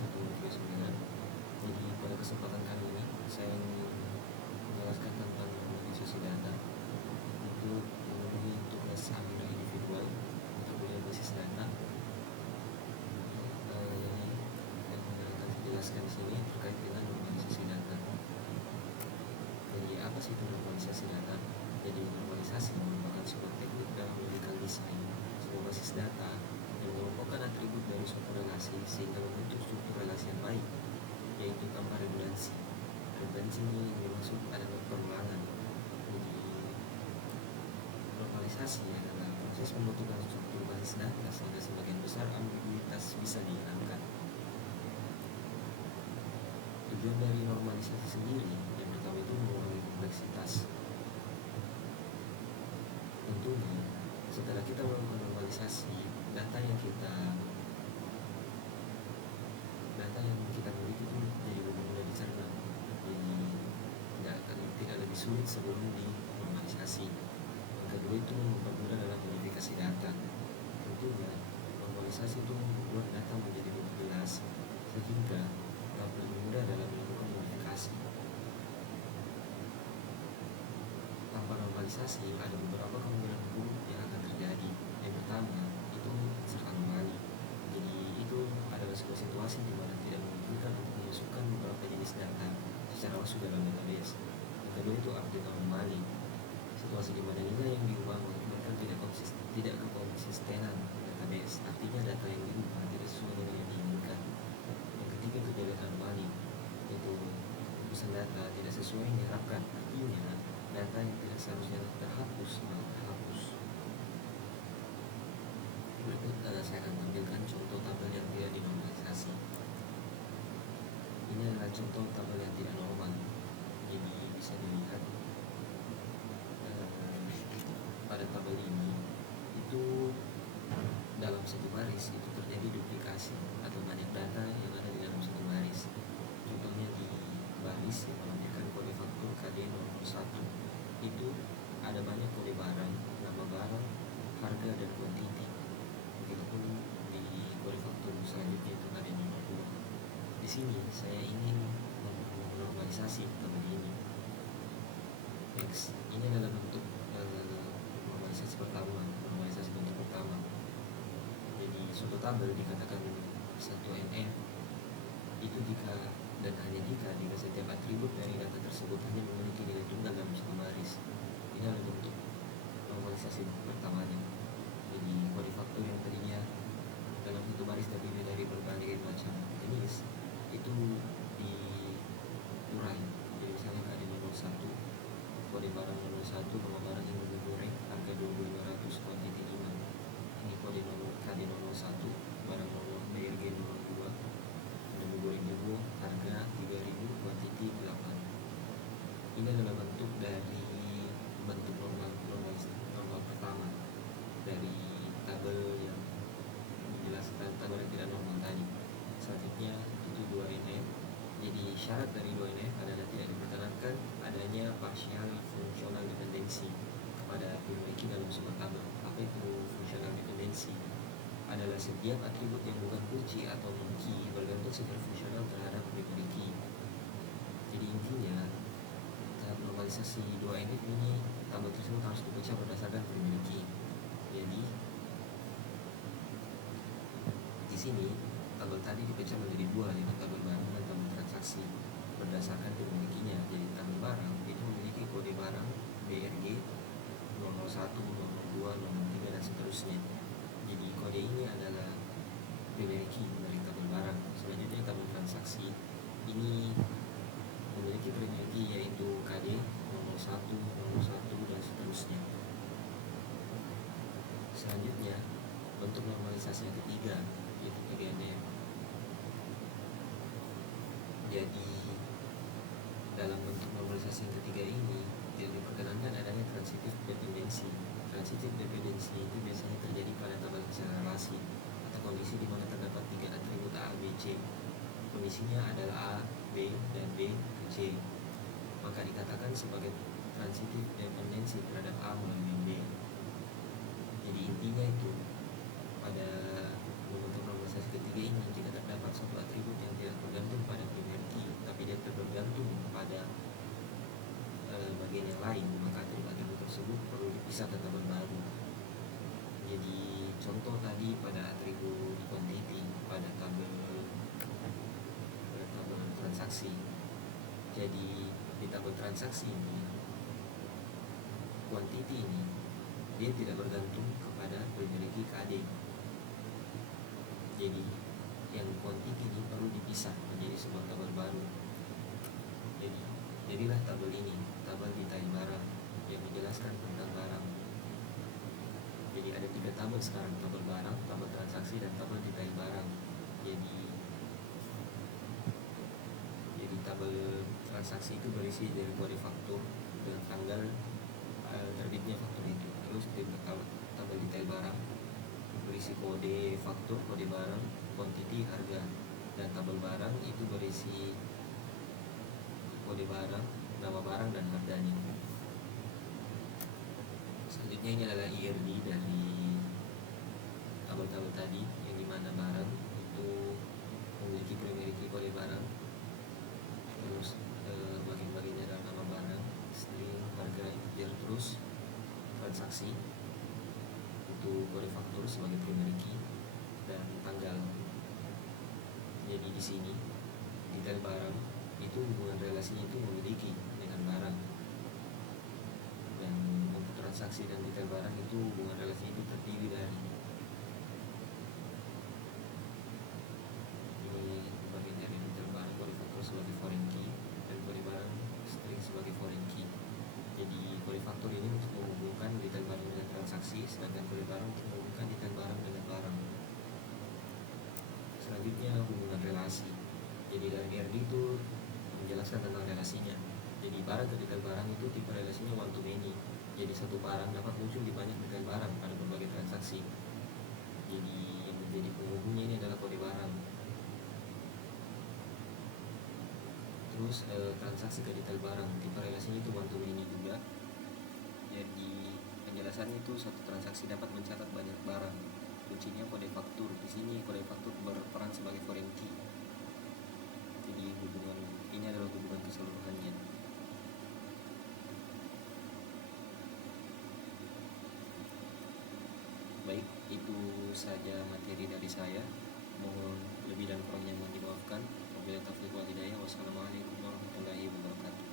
139. Jadi pada kesempatan kali ini saya ingin menjelaskan tentang normalisasi data untuk memenuhi tugas agenda individual untuk budaya basis data. Yang akan saya jelaskan di sini terkait dengan normalisasi data. Jadi apa sih itu normalisasi data? Jadi normalisasi merupakan sebuah teknik dalam medical design sebuah basis data yang merupakan atribut dari suatu relasi sehingga membentuk struktur relasi yang baik, yaitu tanpa redundansi. Redundansi ini dimaksud adalah perulangan. Jadi normalisasi adalah proses pembentukan struktur basis data sehingga sebagian besar ambiguitas bisa dihilangkan. Tujuan dari normalisasi sendiri yang pertama itu mengurangi kompleksitas. Tentunya setelah kita melakukan normalisasi, data yang kita miliki itu jadi lebih mudah dicerna, jadi tidak lebih sulit sebelum dinormalisasi. Yang kedua itu mempermudah dalam verifikasi data. Tentunya normalisasi itu membuat data menjadi lebih jelas sehingga dapat lebih mudah dalam melakukan modifikasi. Tanpa normalisasi ada beberapa kemungkinan buruk yang akan terjadi. Yang pertama itu search anomaly. Jadi itu adalah sebuah situasi di mana tidak memungkinkan untuk memasukkan beberapa jenis data secara langsung dalam database. Yang kedua itu update anomaly. Situasi di mana nilai yang diubah mengakibatkan tidak kekonsistenan database. Artinya data yang diubah tidak sesuai dengan yang diinginkan. Yang ketiga itu delete anomaly, yaitu pesan data tidak sesuai yang diharapkan. Artinya data yang tidak seharusnya terhapus malah terhapus. Berikut saya akan tampilkan contoh tabel yang tidak dinormalisasi. Ini adalah contoh tabel yang tidak normal. Jadi bisa dilihat pada tabel ini itu dalam satu baris itu terjadi duplikasi atau banyak data yang ada di dalam satu baris. Contohnya di baris yang melampirkan kode faktur KD001 itu ada banyak kode barang, nama barang, harga, dan kuantiti. Begitupun di kode faktur selanjutnya itu KD02. Di sini saya ingin menormalisasi tabel ini. Next, ini adalah bentuk normalisasi pertama, normalisasi bentuk pertama. Jadi suatu tabel dikatakan satu NF itu jika dan hanya jika setiap atribut dari data tersebut hanya memiliki nilai tunggal dalam satu baris. Ini adalah bentuk normalisasi pertamanya. Jadi kode faktur yang tadinya dalam satu baris terdiri dari berbagai macam jenis itu diurai. Jadi misalnya KD01, kode barang 01, nama barang yang digoreng, harga 2.500, kuantiti 5. Ini kode KD01, barang nomor BRG 02, nama goreng jago, harga 3.000, kuantiti 8. Ini adalah bentuk dari bentuk normal pertama dari tabel yang menjelaskan tabel yang tidak normal tadi. Selanjutnya itu 2NF. Jadi syarat dari 2NF adalah tidak diperkenankan adanya partial functional dependency kepada memiliki dalam sebuah tabel. Apa itu functional dependency? Adalah setiap atribut yang bukan kunci atau key bergantung secara fungsional terhadap memiliki. Jadi intinya saat normalisasi 2NF ini tabel tersebut harus dipecah berdasarkan memiliki. Jadi di sini tabel tadi dipecah menjadi dua, yaitu tabel barang dan tabel transaksi berdasarkan dimilikinya. Jadi tabel barang itu memiliki kode barang BRG 001, 02, 03 dan seterusnya. Jadi kode ini adalah memiliki dari tabel barang. Selanjutnya tabel transaksi ini memiliki memiliki yaitu KD 01, 01 dan seterusnya. Selanjutnya bentuk normalisasi yang ketiga yaitu TGNF. Jadi dalam bentuk normalisasi yang ketiga ini tidak diperkenankan adanya transitive dependency. Transitive dependency itu biasanya terjadi pada tabel akselerasi atau kondisi di mana terdapat tiga atribut A, B, C. Kondisinya adalah A, B, dan B ke C. Maka dikatakan sebagai transitive dependency terhadap A melalui B. Jadi intinya itu pada membentuk transaksi ketiga ini, jika terdapat suatu atribut yang tidak bergantung pada primary key tapi dia bergantung pada bagian yang lain, maka atribut tersebut perlu dipisah ke tabel baru. Jadi contoh tadi pada atribut quantity pada tabel transaksi. Jadi di tabel transaksi ini, quantity ini dia tidak bergantung kepada primary key KD. Jadi yang quantity ini perlu dipisah menjadi sebuah tabel baru. Jadilah tabel ini, tabel detail barang yang menjelaskan tentang barang. Jadi ada 3 tabel sekarang, tabel barang, tabel transaksi, dan tabel detail barang. Jadi tabel transaksi itu berisi dari kode faktur dan tanggal terbitnya faktur itu. Terus di tabel detail barang berisi kode faktur, kode barang, quantity, harga. Dan tabel barang itu berisi kode barang, nama barang, dan harganya. Selanjutnya ini adalah IRD dari tabel-tabel tadi, yang dimana barang itu memiliki primary key kode barang, terus bagian-bagiannya adalah nama barang, string, harga, integer, terus transaksi itu kode faktur sebagai primary key, dan tanggal. Jadi di sini detail barang itu hubungan relasinya itu memiliki dengan barang, dan untuk transaksi dan detail barang itu hubungan relasinya itu terdiri dari ini bagian dari detail barang, kode faktur sebagai foreign key, dan kode barang string sebagai foreign key. Jadi kode faktur ini untuk menghubungkan detail barang dengan transaksi, sedangkan kode barang untuk menghubungkan detail barang dengan barang. Selanjutnya hubungan relasi. Jadi dari IRD itu menjelaskan tentang relasinya. Jadi barang ke detail barang itu tipe relasinya one to many. Jadi satu barang dapat muncul di banyak detail barang pada berbagai transaksi. Jadi yang menjadi penghubungnya ini adalah kode barang. Terus transaksi ke detail barang, tipe relasinya itu one to many juga. Jadi penjelasannya itu suatu transaksi dapat mencatat banyak barang. Kuncinya kode faktur. Di sini kode faktur berperan sebagai foreign key. Jadi hubungan ini adalah hubungan keseluruhannya. Baik, itu saja materi dari saya. Mohon lebih dan kurangnya mohon dimaafkan. Wabillahi taufiq wal hidayah. Wassalamualaikum warahmatullahi wabarakatuh.